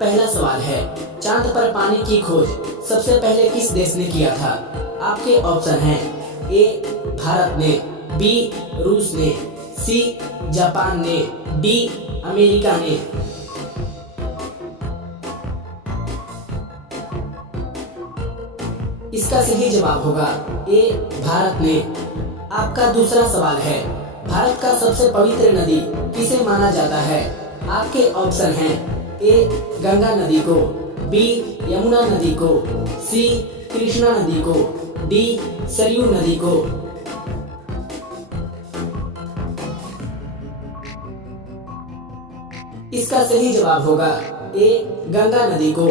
पहला सवाल है, चांद पर पानी की खोज सबसे पहले किस देश ने किया था? आपके ऑप्शन हैं ए भारत ने, बी रूस ने, सी जापान ने, डी अमेरिका ने। इसका सही जवाब होगा ए भारत ने। आपका दूसरा सवाल है, भारत का सबसे पवित्र नदी किसे माना जाता है? आपके ऑप्शन हैं ए गंगा नदी को, बी यमुना नदी को, सी कृष्णा नदी को, डी सरयू नदी को। इसका सही जवाब होगा ए गंगा नदी को।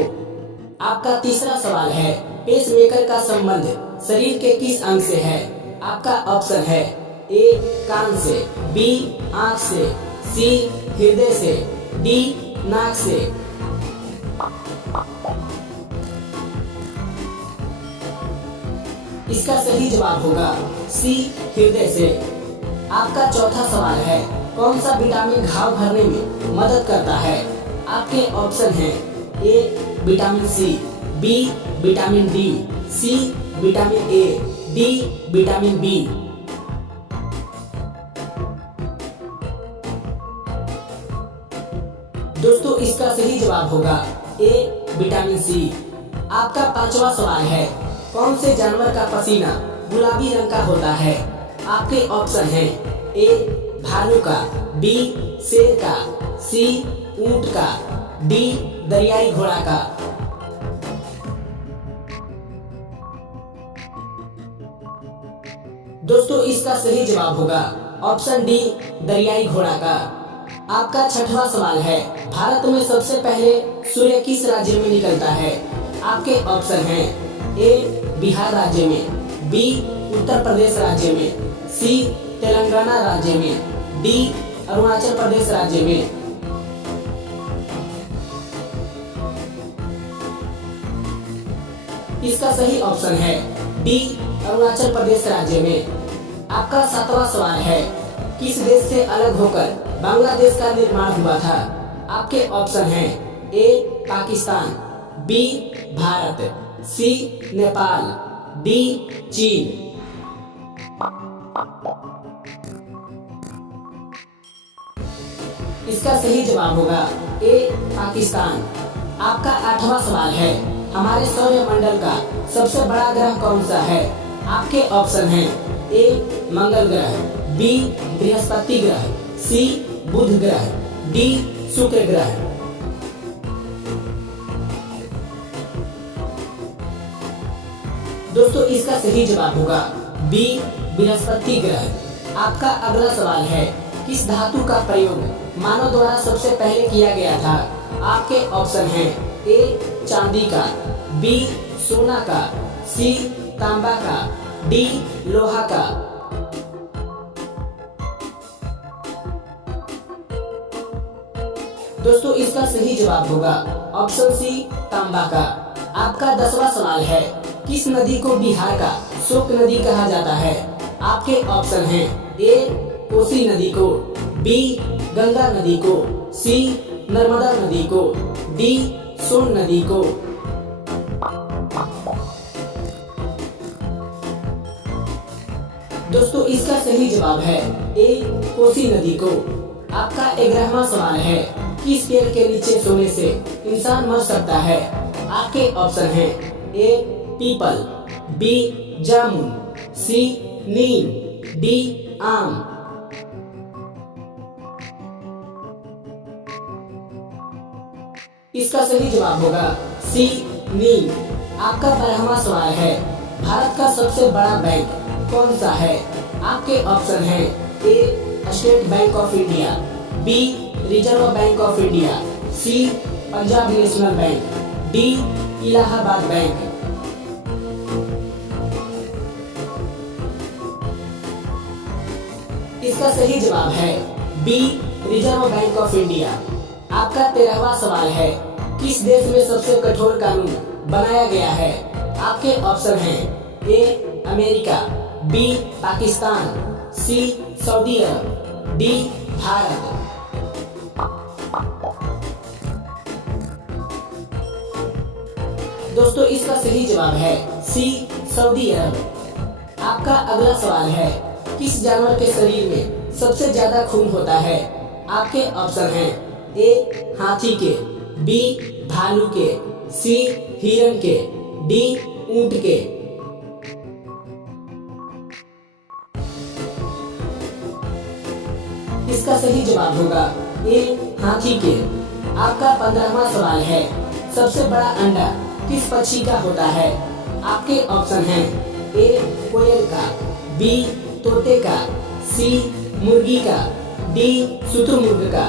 आपका तीसरा सवाल है, पेसमेकर का संबंध शरीर के किस अंग से है? आपका ऑप्शन है ए कान से, बी आंख से, सी हृदय से, डी नाक से। इसका सही जवाब होगा सी हृदय से। आपका चौथा सवाल है, कौन सा विटामिन घाव भरने में मदद करता है? आपके ऑप्शन हैं A vitamin C, B vitamin D, C vitamin A, D vitamin B. दोस्तों इसका सही जवाब होगा ए विटामिन सी। आपका पांचवा सवाल है, कौन से जानवर का पसीना गुलाबी रंग का होता है? आपके ऑप्शन हैं ए भालू का, बी शेर का, सी ऊंट का, डी दरियाई घोड़ा का। दोस्तों इसका सही जवाब होगा ऑप्शन डी दरियाई घोड़ा का। आपका छठवां सवाल है, भारत में सबसे पहले सूर्य किस राज्य में निकलता है? आपके ऑप्शन हैं ए बिहार राज्य में, बी उत्तर प्रदेश राज्य में, सी तेलंगाना राज्य में, डी अरुणाचल प्रदेश राज्य में। इसका सही ऑप्शन है डी अरुणाचल प्रदेश राज्य में। आपका सातवां सवाल है, किस देश से अलग होकर बांग्लादेश का निर्माण हुआ था? आपके ऑप्शन हैं ए पाकिस्तान, बी भारत, सी नेपाल, डी चीन। इसका सही जवाब होगा ए पाकिस्तान। आपका आठवां सवाल है, हमारे सौरमंडल का सबसे बड़ा ग्रह कौन सा है? आपके ऑप्शन हैं ए मंगल ग्रह, बी बृहस्पति ग्रह, सी बुध ग्रह, डी शुक्र ग्रह। दोस्तों इसका सही जवाब होगा बी बृहस्पति ग्रह। आपका अगला सवाल है, किस धातु का प्रयोग मानव द्वारा सबसे पहले किया गया था? आपके ऑप्शन हैं ए चांदी का, बी सोना का, सी तांबा का, डी लोहा का। दोस्तों इसका सही जवाब होगा ऑप्शन सी तांबा का। आपका 10वां सवाल है, किस नदी को बिहार का शोक नदी कहा जाता है? आपके ऑप्शन हैं ए कोसी नदी को, बी गंगा नदी को, सी नर्मदा नदी को, डी सोन नदी को। दोस्तों इसका सही जवाब है ए कोसी नदी को। आपका 11वां सवाल है, किस पेड़ के नीचे सोने से इंसान मर सकता है? आपके ऑप्शन हैं ए पीपल, बी जामुन, सी नीम, डी आम। इसका सही जवाब होगा सी नीम। आपका 12वां सवाल है, भारत का सबसे बड़ा बैंक कौन सा है? आपके ऑप्शन हैं A State Bank of India, B Reserve Bank of India, C Punjab National Bank, D Allahabad Bank. इसका सही जवाब है B Reserve Bank of India. आपका 13वां सवाल है, किस देश में सबसे कठोर कानून बनाया गया है? आपके ऑप्शन हैं A America, B Pakistan, C Saudi Arabia, D Bharat. दोस्तों इसका सही जवाब है सी, सऊदी अरब। आपका अगला सवाल है, किस जानवर के शरीर में सबसे ज्यादा खून होता है? आपके ऑप्शन हैं ए हाथी के, बी भालू के, सी हिरण के, डी ऊंट के। इसका सही जवाब होगा ए हाथी के। आपका 15वां सवाल है, सबसे बड़ा अंडा किस पक्षी का होता है? आपके ऑप्शन हैं ए कोयल का, बी तोते का, सी मुर्गी का, डी शुतुरमुर्ग का।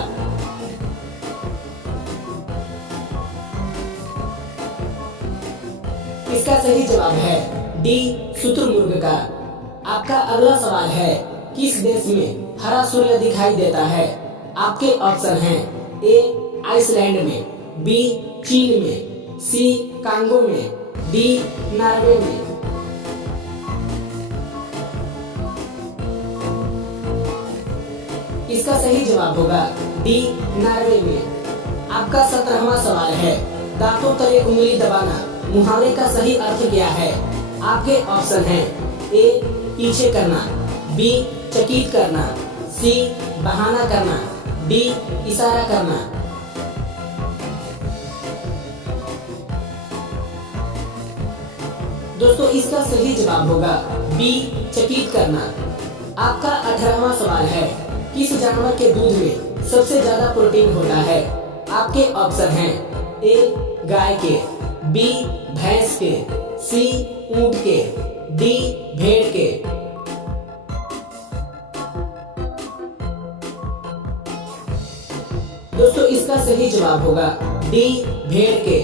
इसका सही जवाब है डी शुतुरमुर्ग का। आपका अगला सवाल है, किस देश में हरा सूर्य दिखाई देता है? आपके ऑप्शन हैं ए आइसलैंड में, बी चीन में, सी कांगो में, डी नॉर्वे में। इसका सही जवाब होगा डी नॉर्वे में। आपका 17वां सवाल है, दांतों तले उंगली दबाना मुहावरे का सही अर्थ क्या है? आपके ऑप्शन हैं ए पीछे करना, बी चकित करना, सी बहाना करना, डी इशारा करना। दोस्तों इसका सही जवाब होगा बी चकित करना। आपका 18वां सवाल है, किस जानवर के दूध में सबसे ज्यादा प्रोटीन होता है? आपके ऑप्शन हैं ए गाय के, बी भैंस के, सी ऊंट के, डी भेड़ के। दोस्तों इसका सही जवाब होगा डी भेड़ के।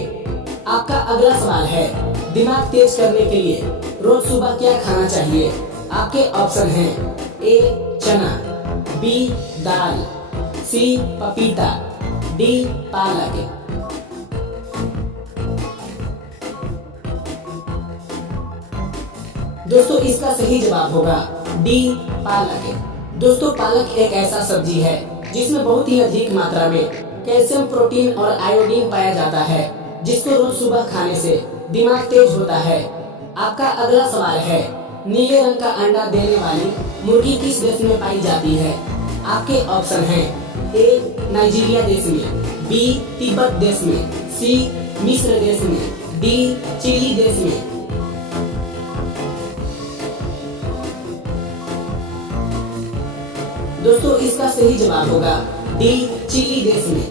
आपका अगला सवाल है, दिमाग तेज करने के लिए रोज सुबह क्या खाना चाहिए? आपके ऑप्शन हैं ए चना, बी दाल, सी पपीता, डी पालक। दोस्तों इसका सही जवाब होगा डी पालक। दोस्तों पालक एक ऐसा सब्जी है जिसमें बहुत ही अधिक मात्रा में कैल्शियम, प्रोटीन और आयोडीन पाया जाता है, जिसको रोज सुबह खाने से दिमाग तेज होता है। आपका अगला सवाल है, नीले रंग का अंडा देने वाली मुर्गी किस देश में पाई जाती है? आपके ऑप्शन हैं ए नाइजीरिया देश में, बी तिब्बत देश में, सी मिस्र देश में, डी चिली देश में। दोस्तों इसका सही जवाब होगा डी चिली देश में।